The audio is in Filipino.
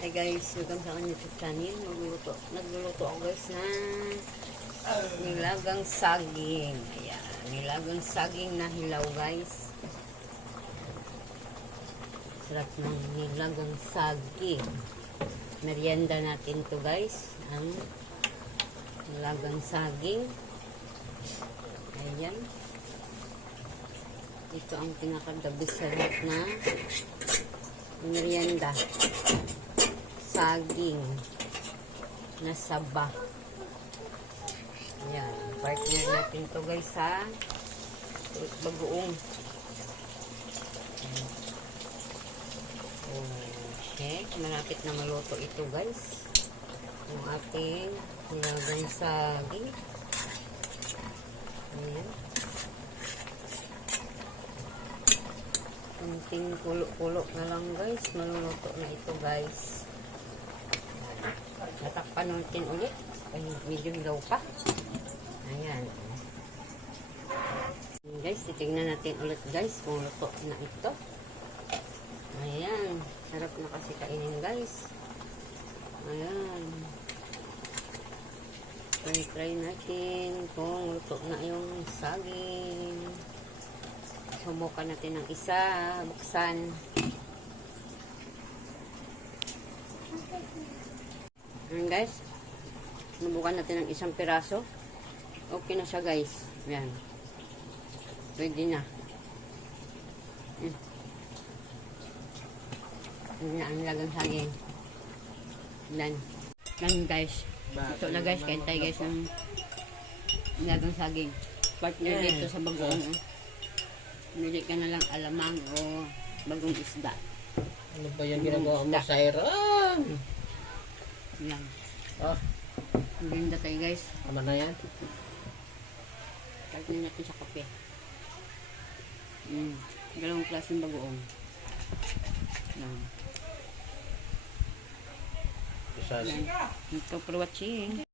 Hi guys, welcome sa kanya YouTube channel. Nagluluto ako guys ng nilagang saging. Ayan, nilagang saging na hilaw guys. Sarap ng nilagang saging. Merienda natin to guys. Ang nilagang saging. Ayan. Ito ang pinakadabis sarap na merienda. Saging na saba. Ayan. Partner natin to guys sa bagoong. Okay. Malapit na maluto ito guys. Yung ating nilagang saging. Ayan. Kunting kulo-kulo na lang guys. Maluluto na ito guys. Natakpan natin ulit. Ay, medyo hilaw pa. Ayan. Guys, titignan natin ulit guys kung luto na ito. Ayan. Sarap na kasi kainin guys. Ayan. Try natin kung luto na yung saging. Subukan natin ng isa. Buksan. Ayan guys. Subukan natin ng isang piraso. Okay na siya guys. Ayan. Pwede na. Ayan na ang nilagang saging. Ayan. Ayan guys. Ito na guys. Kain tayo guys ng nilagang saging. Partner dito sa bagoong. Pili ka na lang alamang o bagong isda. Ano ba yung ginagawa mo sa Iran? Yan. Oh. Maganda tayo guys. Tama na yan. Kahit na natin sa kape. Dalawang klaseng bagoong. Yan. Isa. Ito for watching.